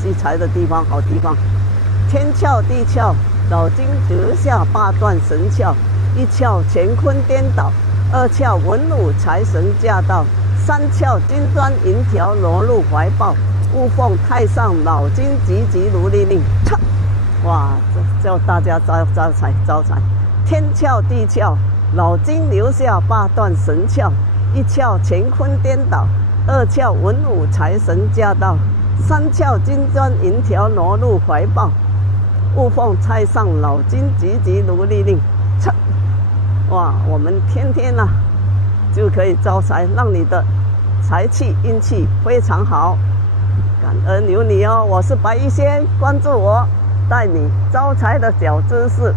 吸财的地方，好地方。天翘地翘，老君阁下八段神窍：一窍乾坤颠倒，二窍文武财神驾到，三窍金砖银条挪入怀抱，雾奉太上老君急急如律令。哇，这叫大家招财招财！天翘地翘，老君留下八段神窍：一窍乾坤颠倒，二窍文武财神驾到，三窍金砖银条挪入怀抱，雾奉太上老君急急如律令。哇，我们天天啊就可以招财，让你的财气运气非常好。感恩有你哦，我是白玉仙，关注我，带你招财的小知识。